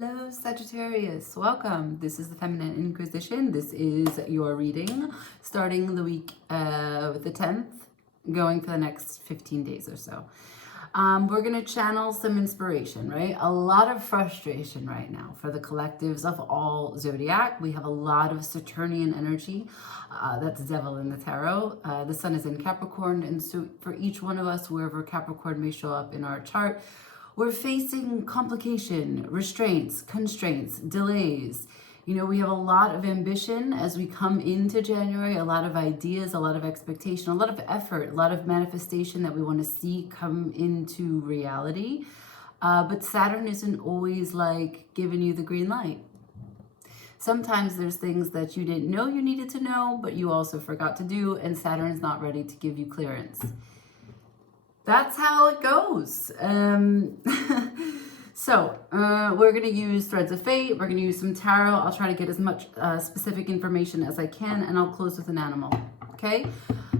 Hello Sagittarius, welcome. This is the Feminine Inquisition. This is your reading starting the week of the 10th, going for the next 15 days or so. We're going to channel some inspiration, right? A lot of frustration right now for the collectives of all zodiac. We have a lot of Saturnian energy. That's devil in the tarot. The sun is in Capricorn, and so for each one of us, wherever Capricorn may show up in our chart, we're facing complication, restraints, constraints, delays. You know, we have a lot of ambition as we come into January, a lot of ideas, a lot of expectation, a lot of effort, a lot of manifestation that we want to see come into reality. But Saturn isn't always like giving you the green light. Sometimes there's things that you didn't know you needed to know, but you also forgot to do, and Saturn's not ready to give you clearance. That's how it goes. So we're going to use Threads of Fate. We're going to use some tarot. I'll try to get as much specific information as I can, and I'll close with an animal. Okay?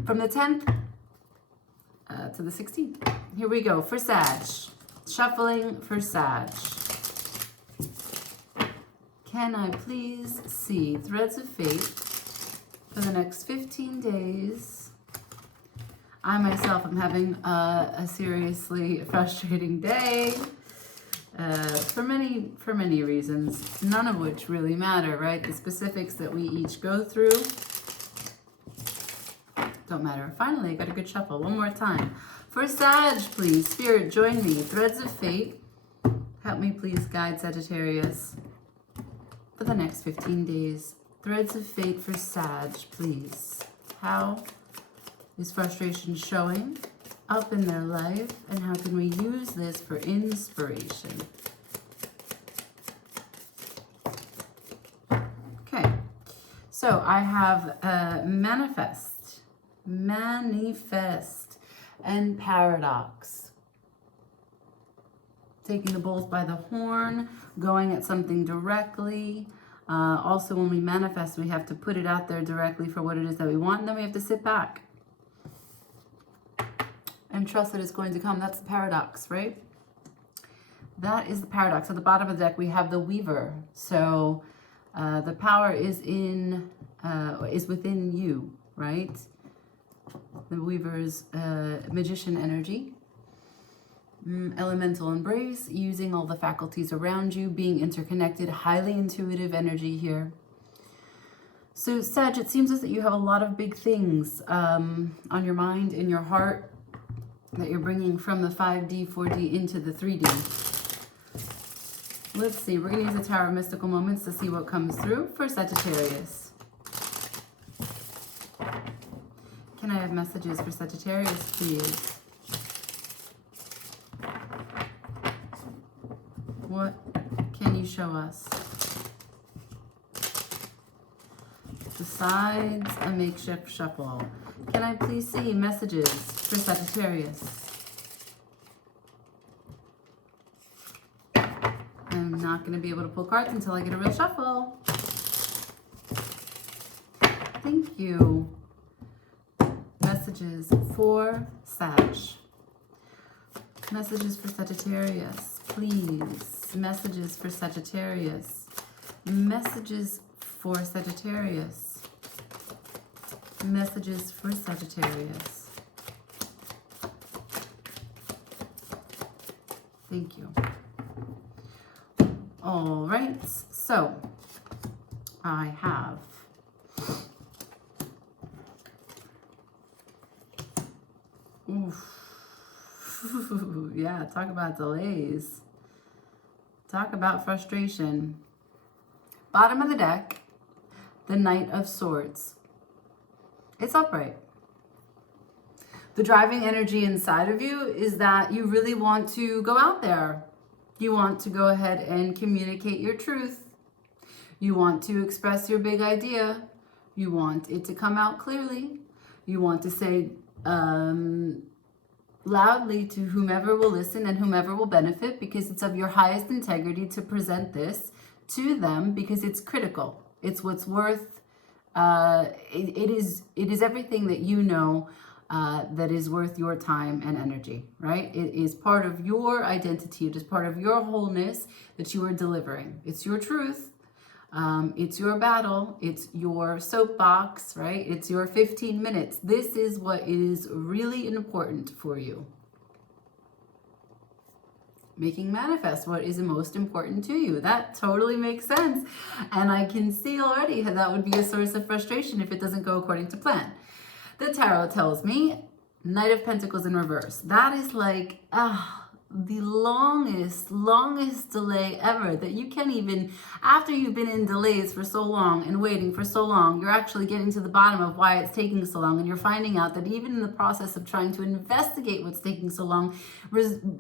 From the 10th to the 16th. Here we go. For Sag. Shuffling for Sag. Can I please see Threads of Fate for the next 15 days? I myself am having a seriously frustrating day for many reasons, none of which really matter, right? The specifics that we each go through don't matter. Finally, I got a good shuffle. One more time. For Sag, please. Spirit, join me. Threads of Fate. Help me, please, guide Sagittarius for the next 15 days. Threads of Fate for Sag, please. How is frustration showing up in their life, and how can we use this for inspiration? Okay, so I have manifest, and paradox. Taking the bulls by the horn, going at something directly. Also, when we manifest, we have to put it out there directly for what it is that we want, and then we have to sit back and trust that it's going to come. That's the paradox, right? That is the paradox. At the bottom of the deck, we have the Weaver. So the power is within you, right? The Weaver's magician energy. Elemental embrace, using all the faculties around you, being interconnected, highly intuitive energy here. So Sag, it seems as that you have a lot of big things on your mind, in your heart, that you're bringing from the 5D, 4D into the 3D. Let's see. We're going to use the Tower of Mystical Moments to see what comes through for Sagittarius. Can I have messages for Sagittarius, please? What can you show us? Besides a makeshift shuffle, can I please see messages for Sagittarius? I'm not going to be able to pull cards until I get a real shuffle. Thank you. Messages for Sag. Messages for Sagittarius, please. Messages for Sagittarius. Messages for Sagittarius. Messages for Sagittarius. Thank you. All right, so I have yeah, talk about delays. Talk about frustration. Bottom of the deck, the Knight of Swords. It's upright. The driving energy inside of you is that you really want to go out there. You want to go ahead and communicate your truth. You want to express your big idea. You want it to come out clearly. You want to say loudly to whomever will listen and whomever will benefit, because it's of your highest integrity to present this to them, because it's critical. It's what's worth. It is everything that you know that is worth your time and energy, right? It is part of your identity. It is part of your wholeness that you are delivering. It's your truth. It's your battle. It's your soapbox, right? It's your 15 minutes. This is what is really important for you. Making manifest what is most important to you. That totally makes sense. And I can see already how that would be a source of frustration if it doesn't go according to plan. The tarot tells me Knight of Pentacles in reverse. That is like the longest delay ever, that you can't even, after you've been in delays for so long and waiting for so long, you're actually getting to the bottom of why it's taking so long, and you're finding out that even in the process of trying to investigate what's taking so long,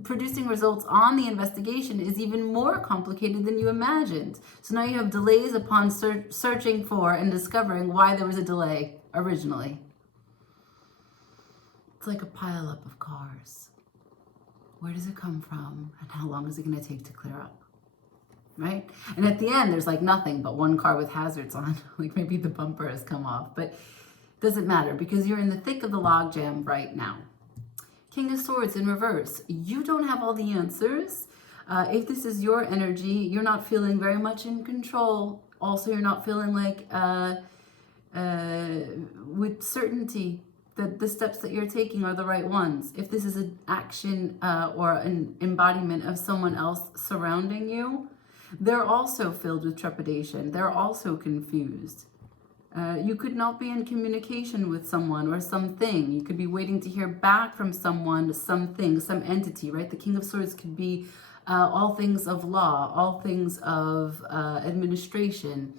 producing results on the investigation is even more complicated than you imagined. So now you have delays upon searching for and discovering why there was a delay originally. It's like a pileup of cars. Where does it come from? And how long is it going to take to clear up? Right? And at the end, there's like nothing but one car with hazards on. Like maybe the bumper has come off. But it doesn't matter because you're in the thick of the logjam right now. King of Swords in reverse. You don't have all the answers. If this is your energy, you're not feeling very much in control. Also, you're not feeling like with certainty that the steps that you're taking are the right ones. If this is an action or an embodiment of someone else surrounding you, they're also filled with trepidation. They're also confused. You could not be in communication with someone or something. You could be waiting to hear back from someone, something, some entity, right? The King of Swords could be all things of law, all things of administration.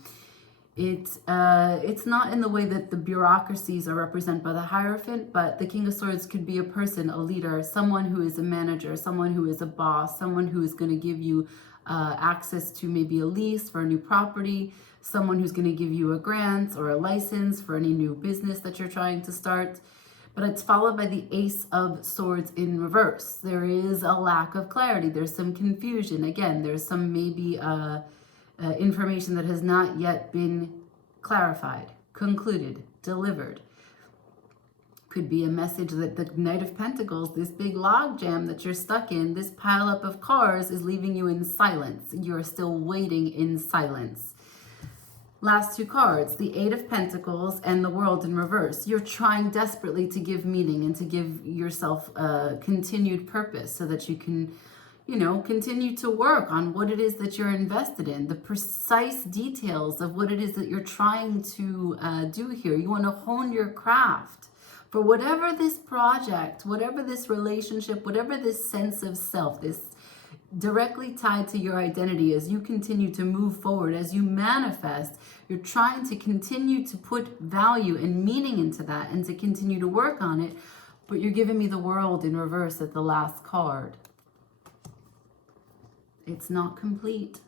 It's not in the way that the bureaucracies are represented by the Hierophant, but the King of Swords could be a person, a leader, someone who is a manager, someone who is a boss, someone who is going to give you access to maybe a lease for a new property, someone who's going to give you a grant or a license for any new business that you're trying to start. But it's followed by the Ace of Swords in reverse. There is a lack of clarity. There's some confusion. Again, there's some maybe information that has not yet been clarified, concluded, delivered. Could be a message that the Knight of Pentacles, this big log jam that you're stuck in, this pileup of cars is leaving you in silence. You're still waiting in silence. Last two cards, the Eight of Pentacles and the World in reverse. You're trying desperately to give meaning and to give yourself a continued purpose so that you can, continue to work on what it is that you're invested in, the precise details of what it is that you're trying to do here. You want to hone your craft for whatever this project, whatever this relationship, whatever this sense of self, this directly tied to your identity. As you continue to move forward, as you manifest, you're trying to continue to put value and meaning into that and to continue to work on it, but you're giving me the World in reverse at the last card. It's not complete.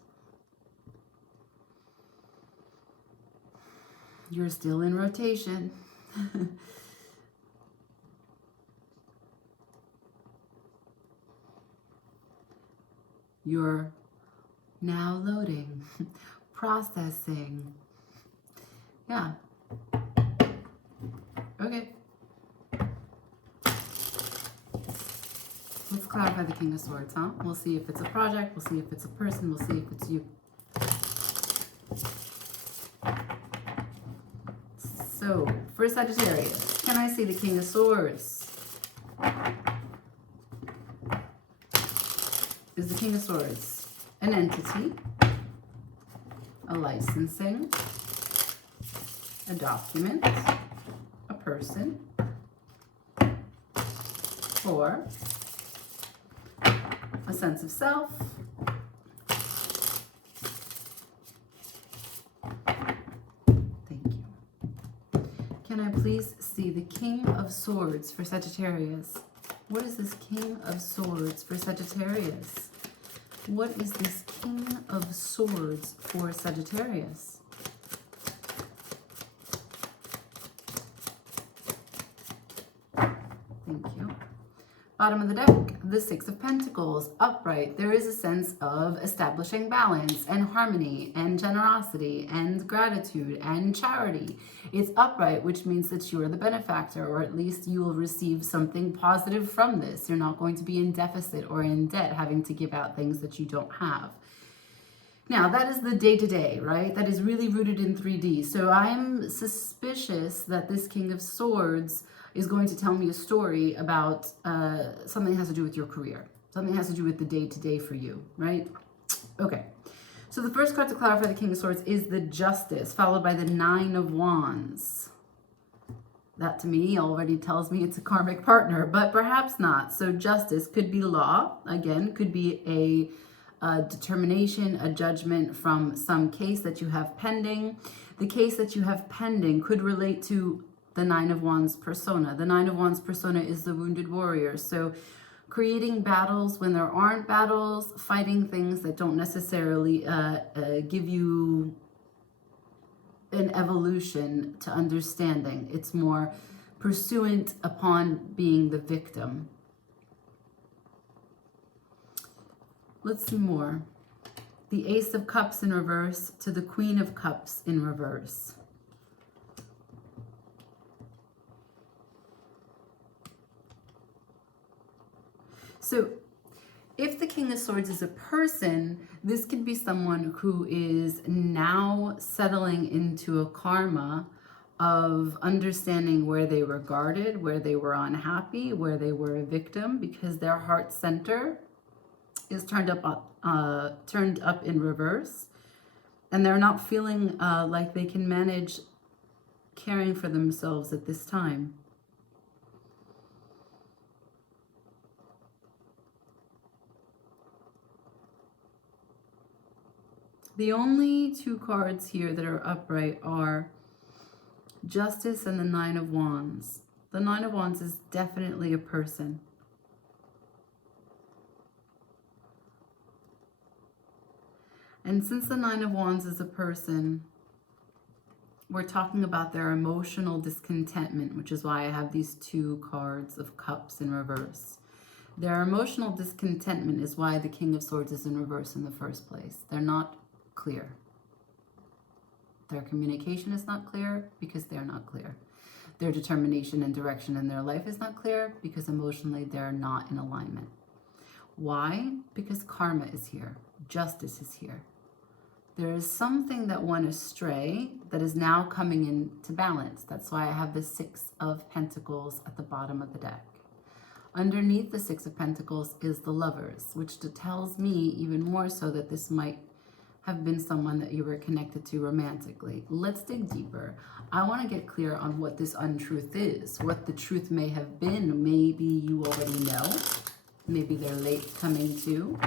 You're still in rotation. You're now loading, processing. Yeah. Okay. Let's clarify the King of Swords, huh? We'll see if it's a project. We'll see if it's a person. We'll see if it's you. So, for Sagittarius, can I see the King of Swords? Is the King of Swords an entity, a licensing, a document, a person, or a sense of self, thank you. Can I please see the King of Swords for Sagittarius? What is this King of Swords for Sagittarius? What is this King of Swords for Sagittarius? Thank you. Bottom of the deck, the Six of Pentacles, upright. There is a sense of establishing balance and harmony and generosity and gratitude and charity. It's upright, which means that you are the benefactor, or at least you will receive something positive from this. You're not going to be in deficit or in debt, having to give out things that you don't have. Now, that is the day-to-day, right? That is really rooted in 3D. So I'm suspicious that this King of Swords is going to tell me a story about something that has to do with your career. Something that has to do with the day-to-day for you, right? Okay. So the first card to clarify the King of Swords is the Justice, followed by the Nine of Wands. That to me already tells me it's a karmic partner, but perhaps not. So Justice could be law, again, could be a determination, a judgment from some case that you have pending. The case that you have pending could relate to the Nine of Wands persona. The Nine of Wands persona is the wounded warrior. So creating battles when there aren't battles, fighting things that don't necessarily give you an evolution to understanding. It's more pursuant upon being the victim. Let's see more. The Ace of Cups in reverse to the Queen of Cups in reverse. So if the King of Swords is a person, this could be someone who is now settling into a karma of understanding where they were guarded, where they were unhappy, where they were a victim, because their heart center is turned up in reverse, and they're not feeling like they can manage caring for themselves at this time. The only two cards here that are upright are Justice and the Nine of Wands. The Nine of Wands is definitely a person. And since the Nine of Wands is a person, we're talking about their emotional discontentment, which is why I have these two cards of Cups in reverse. Their emotional discontentment is why the King of Swords is in reverse in the first place. They're not clear. Their communication is not clear because they're not clear. Their determination and direction in their life is not clear because emotionally they're not in alignment. Why? Because karma is here. Justice is here. There is something that went astray that is now coming into balance. That's why I have the Six of Pentacles at the bottom of the deck. Underneath the Six of Pentacles is the Lovers, which tells me even more so that this might have been someone that you were connected to romantically. Let's dig deeper. I want to get clear on what this untruth is, what the truth may have been. Maybe you already know. Maybe they're late coming to,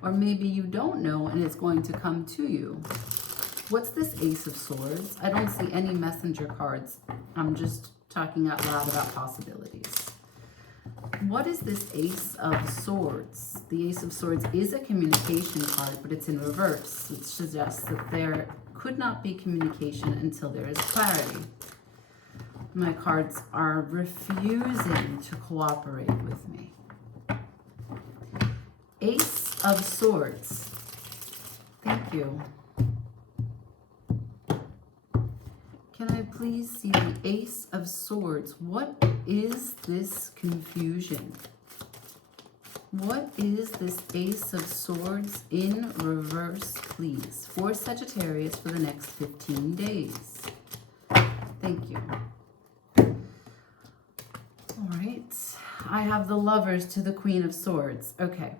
or maybe you don't know and it's going to come to you. What's this Ace of Swords? I don't see any messenger cards. I'm just talking out loud about possibilities. What is this Ace of Swords? The Ace of Swords is a communication card, but it's in reverse, which suggests that there could not be communication until there is clarity. My cards are refusing to cooperate with me. Ace of Swords. Thank you. Can I please see the Ace of Swords? What is this confusion? What is this Ace of Swords in reverse, please? For Sagittarius for the next 15 days. Thank you. All right. I have the Lovers to the Queen of Swords. Okay.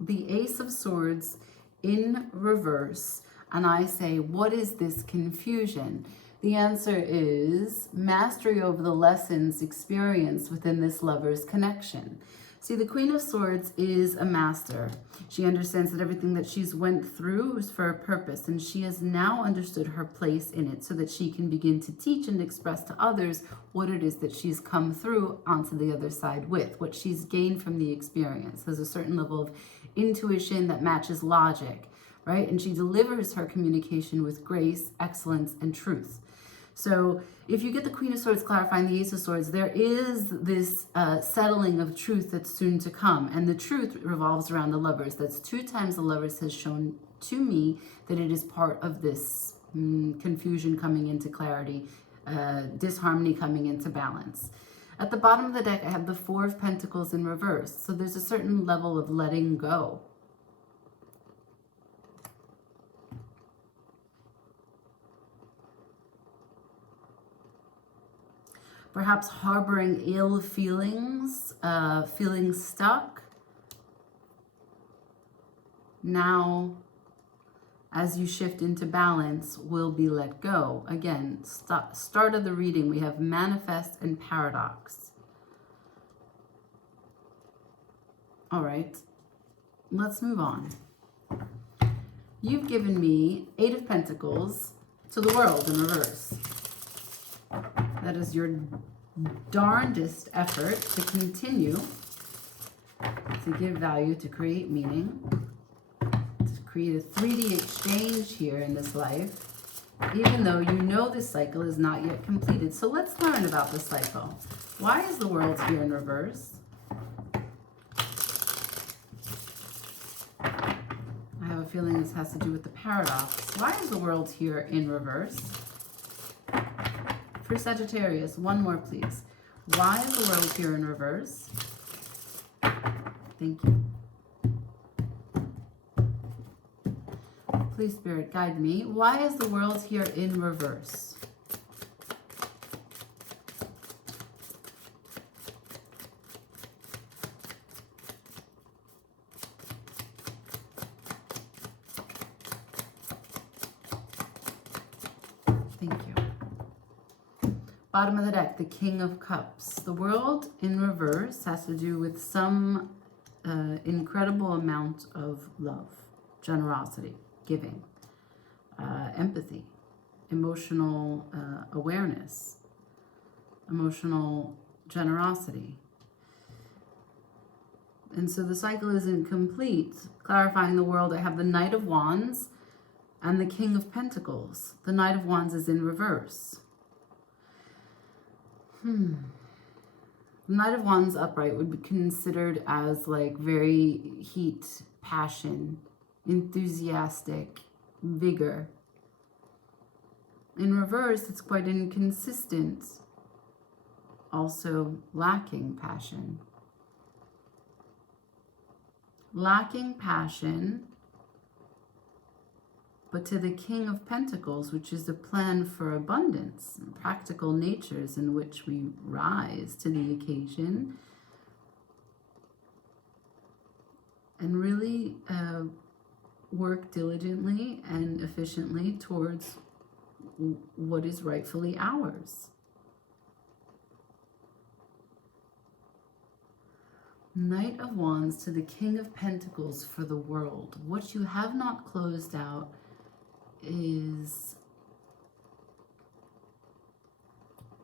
The Ace of Swords in reverse. And I say, what is this confusion? The answer is mastery over the lessons experienced within this lover's connection. See, the Queen of Swords is a master. She understands that everything that she's went through is for a purpose, and she has now understood her place in it so that she can begin to teach and express to others what it is that she's come through onto the other side with, what she's gained from the experience. There's a certain level of intuition that matches logic, right? And she delivers her communication with grace, excellence, and truth. So if you get the Queen of Swords clarifying the Ace of Swords, there is this settling of truth that's soon to come. And the truth revolves around the Lovers. That's 2 times the Lovers has shown to me that it is part of this confusion coming into clarity, disharmony coming into balance. At the bottom of the deck, I have the 4 of Pentacles in reverse. So there's a certain level of letting go. Perhaps harboring ill feelings, feeling stuck. Now, as you shift into balance, will be let go. Again, start of the reading, we have manifest and paradox. All right, let's move on. You've given me 8 of Pentacles to the World in reverse. That is your darndest effort to continue to give value, to create meaning, to create a 3D exchange here in this life, even though you know this cycle is not yet completed. So let's learn about the cycle. Why is the World here in reverse? I have a feeling this has to do with the paradox. Why is the World here in reverse? For Sagittarius, one more please. Why is the World here in reverse? Thank you. Please, Spirit, guide me. Why is the World here in reverse? Thank you. Bottom of the deck, the King of Cups. The World in reverse has to do with some incredible amount of love, generosity, giving, empathy, emotional awareness, emotional generosity. And so the cycle isn't complete. Clarifying the World, I have the Knight of Wands and the King of Pentacles. The Knight of Wands is in reverse. The Knight of Wands upright would be considered as like very heat, passion, enthusiastic, vigor. In reverse, it's quite inconsistent, also lacking passion. Lacking passion, but to the King of Pentacles, which is a plan for abundance, and practical natures in which we rise to the occasion and really work diligently and efficiently towards what is rightfully ours. Knight of Wands to the King of Pentacles for the World. What you have not closed out is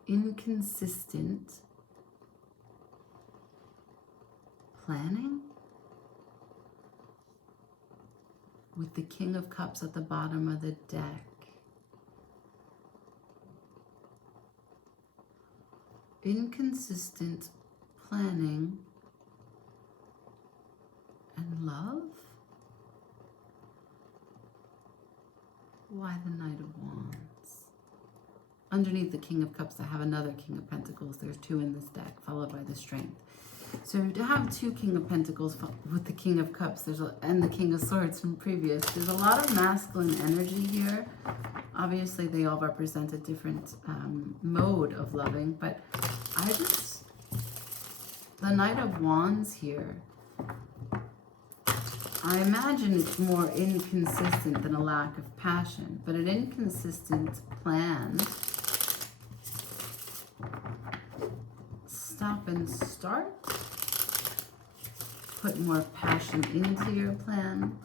inconsistent planning with the King of Cups at the bottom of the deck. Inconsistent planning and love? Why the Knight of Wands? Underneath the King of Cups, I have another King of Pentacles. There's 2 in this deck, followed by the Strength. So to have 2 King of Pentacles with the King of Cups and the King of Swords from previous, there's a lot of masculine energy here. Obviously, they all represent a different mode of loving, but the Knight of Wands here, I imagine it's more inconsistent than a lack of passion, but an inconsistent plan. Stop and start. Put more passion into your plan.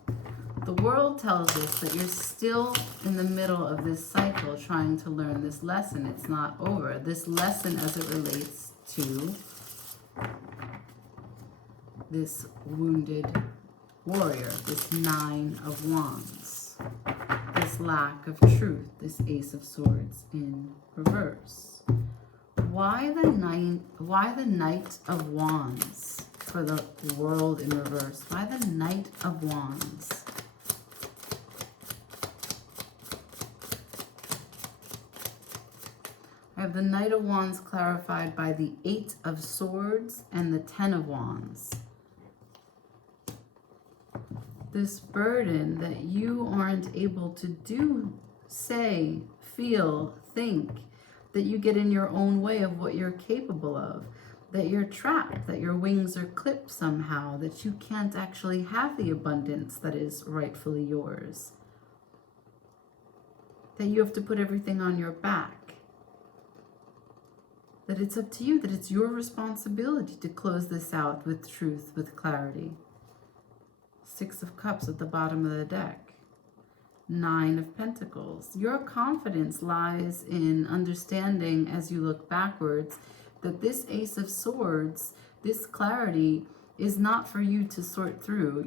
The World tells us that you're still in the middle of this cycle trying to learn this lesson. It's not over. This lesson as it relates to this wounded warrior, this 9 of Wands. This this lack of truth, this Ace of Swords in reverse? Why the Knight of Wands for the world in reverse? Why the Knight of Wands? I have the Knight of Wands clarified by the 8 of Swords and the 10 of Wands. This burden that you aren't able to do, say, feel, think, that you get in your own way of what you're capable of, that you're trapped, that your wings are clipped somehow, that you can't actually have the abundance that is rightfully yours, that you have to put everything on your back, that it's up to you, that it's your responsibility to close this out with truth, with clarity. 6 of Cups at the bottom of the deck. 9 of Pentacles. Your confidence lies in understanding as you look backwards that this Ace of Swords, this clarity, is not for you to sort through.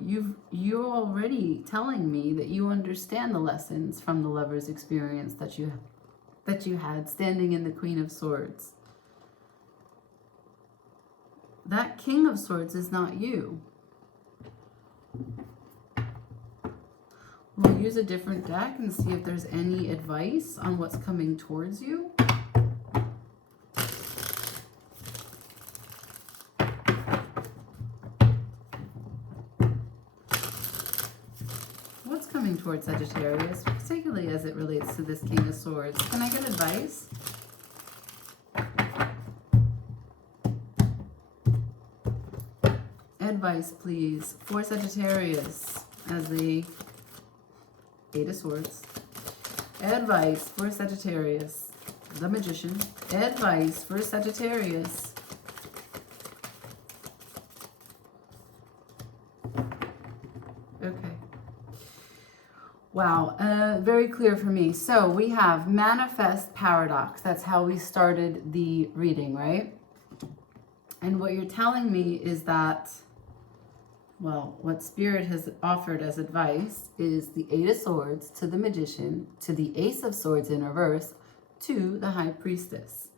You're already telling me that you understand the lessons from the Lover's experience that you had standing in the Queen of Swords. That King of Swords is not you. We'll use a different deck and see if there's any advice on what's coming towards you. What's coming towards Sagittarius, particularly as it relates to this King of Swords? Can I get advice? Advice, please, for Sagittarius as the 8 of Swords. Advice for Sagittarius, the Magician. Advice for Sagittarius. Okay. Wow, very clear for me. So we have manifest paradox. That's how we started the reading, right? And what you're telling me is that, well, what Spirit has offered as advice is the 8 of Swords to the Magician, to the Ace of Swords in reverse, to the High Priestess.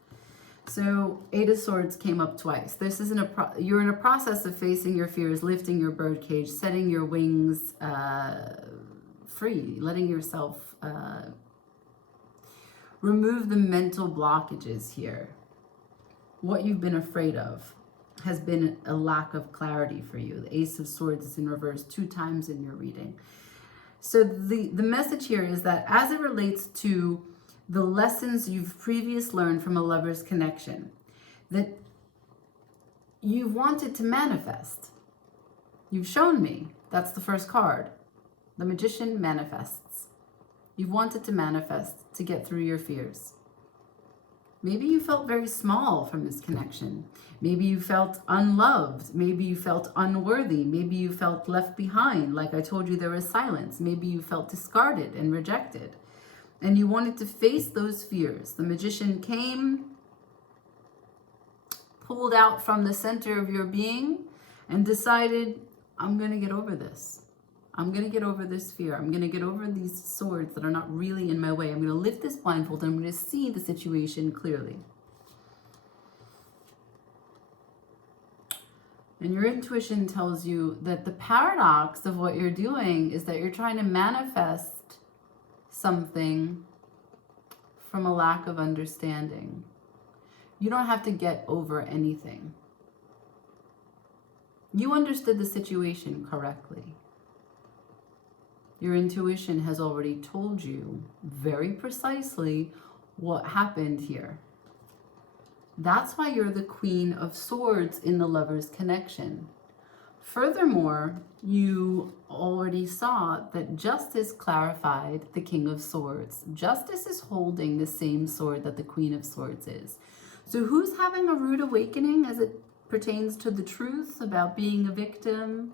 So 8 of Swords came up twice. This isn't you're in a process of facing your fears, lifting your birdcage, setting your wings free, letting yourself remove the mental blockages here. What you've been afraid of has been a lack of clarity for you. The Ace of Swords is in reverse 2 times in your reading. So the message here is that as it relates to the lessons you've previously learned from a lover's connection, that you've wanted to manifest. You've shown me. That's the first card. The Magician manifests. You've wanted to manifest to get through your fears. Maybe you felt very small from this connection. Maybe you felt unloved. Maybe you felt unworthy. Maybe you felt left behind. Like I told you, there was silence. Maybe you felt discarded and rejected. And you wanted to face those fears. The Magician came, pulled out from the center of your being, and decided, I'm going to get over this. I'm going to get over this fear. I'm going to get over these swords that are not really in my way. I'm going to lift this blindfold and I'm going to see the situation clearly. And your intuition tells you that the paradox of what you're doing is that you're trying to manifest something from a lack of understanding. You don't have to get over anything. You understood the situation correctly. Your intuition has already told you very precisely what happened here. That's why you're the Queen of Swords in the Lover's connection. Furthermore, you already saw that Justice clarified the King of Swords. Justice is holding the same sword that the Queen of Swords is. So who's having a rude awakening as it pertains to the truth about being a victim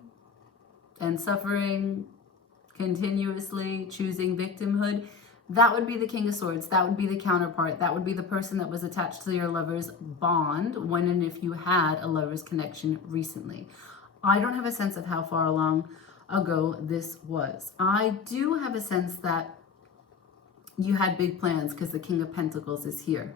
and suffering continuously, choosing victimhood? That would be the King of Swords. That would be the counterpart. That would be the person that was attached to your lover's bond when and if you had a lover's connection recently. I don't have a sense of how far along ago this was. I do have a sense that you had big plans because the King of Pentacles is here.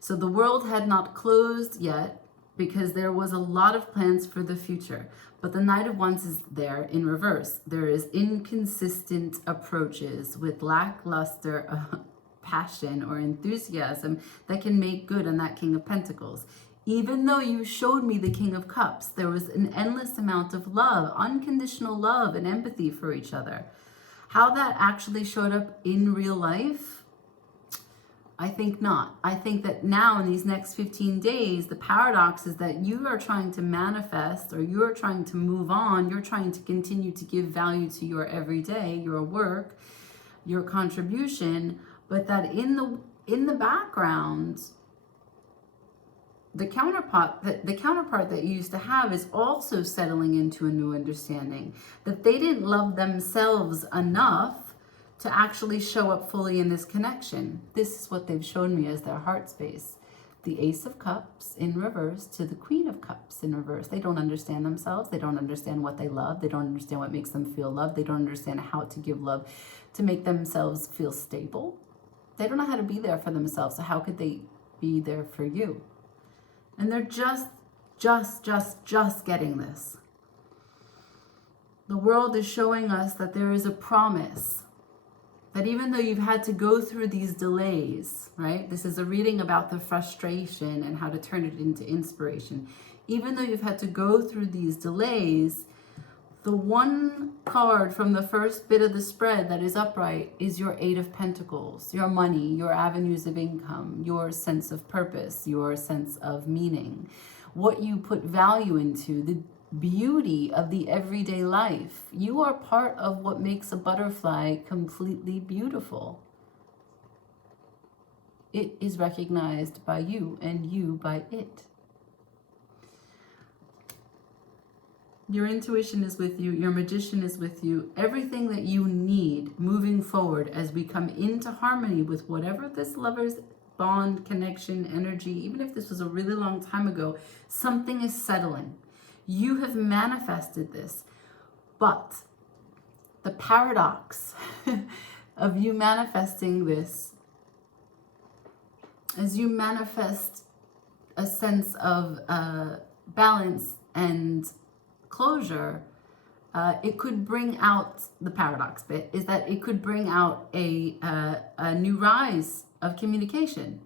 So the world had not closed yet because there was a lot of plans for the future. But the Knight of Wands is there in reverse. There is inconsistent approaches with lackluster passion or enthusiasm that can make good on that King of Pentacles. Even though you showed me the King of Cups, there was an endless amount of love, unconditional love and empathy for each other. How that actually showed up in real life, I think not. I think that now in these next 15 days, the paradox is that you are trying to manifest, or you're trying to move on. You're trying to continue to give value to your everyday, your work, your contribution, but that in the background, the counterpart that you used to have is also settling into a new understanding that they didn't love themselves enough to actually show up fully in this connection. This is what they've shown me as their heart space. The Ace of Cups in reverse to the Queen of Cups in reverse. They don't understand themselves. They don't understand what they love. They don't understand what makes them feel loved. They don't understand how to give love to make themselves feel stable. They don't know how to be there for themselves. So how could they be there for you? And they're just getting this. The world is showing us that there is a promise that even though you've had to go through these delays, right? This is a reading about the frustration and how to turn it into inspiration. Even though you've had to go through these delays, the one card from the first bit of the spread that is upright is your Eight of Pentacles, your money, your avenues of income, your sense of purpose, your sense of meaning, what you put value into, the beauty of the everyday life. You are part of what makes a butterfly completely beautiful. It is recognized by you and you by it. Your intuition is with you. Your magician is with you. Everything that you need moving forward as we come into harmony with whatever this lover's bond, connection, energy, even if this was a really long time ago, something is settling. You have manifested this, but the paradox of you manifesting this, as you manifest a sense of balance and closure, it could bring out, the paradox bit is that it could bring out a new rise of communication.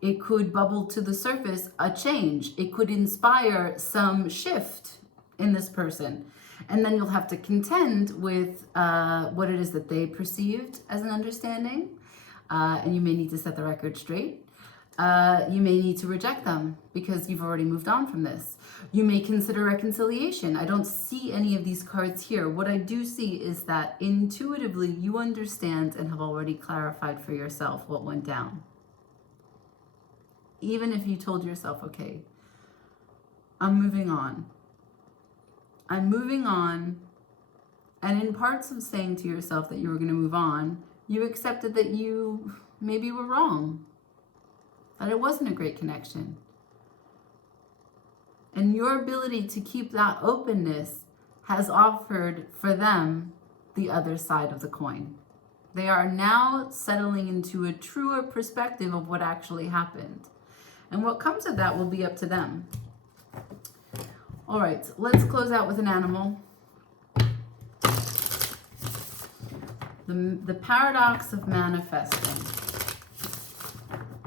It could bubble to the surface a change. It could inspire some shift in this person. And then you'll have to contend with what it is that they perceived as an understanding. And you may need to set the record straight. You may need to reject them because you've already moved on from this. You may consider reconciliation. I don't see any of these cards here. What I do see is that intuitively you understand and have already clarified for yourself what went down. Even if you told yourself, okay, I'm moving on. I'm moving on. And in parts of saying to yourself that you were going to move on, you accepted that you maybe were wrong. That it wasn't a great connection. And your ability to keep that openness has offered for them the other side of the coin. They are now settling into a truer perspective of what actually happened. And what comes of that will be up to them. All right, let's close out with an animal. The paradox of manifesting.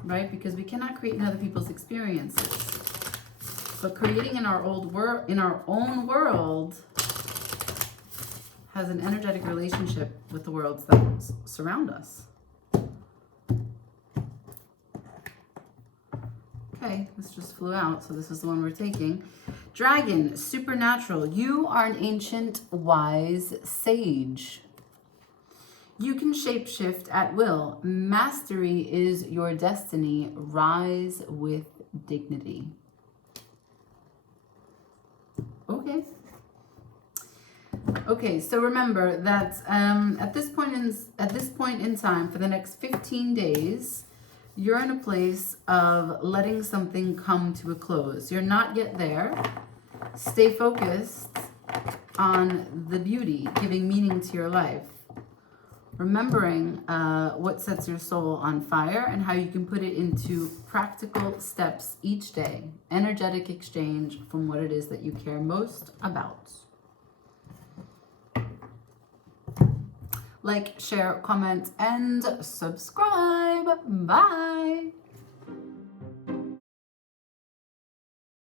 Right? Because we cannot create in other people's experiences. But creating in our own world has an energetic relationship with the worlds that surround us. Okay, this just flew out, so this is the one we're taking. Dragon, supernatural. You are an ancient, wise sage. You can shapeshift at will. Mastery is your destiny. Rise with dignity. Okay. Okay, so remember that at this point in time, for the next 15 days, you're in a place of letting something come to a close. You're not yet there. Stay focused on the beauty, giving meaning to your life. remembering what sets your soul on fire and how you can put it into practical steps each day. Energetic exchange from what it is that you care most about. Like, share, comment, and subscribe. Bye.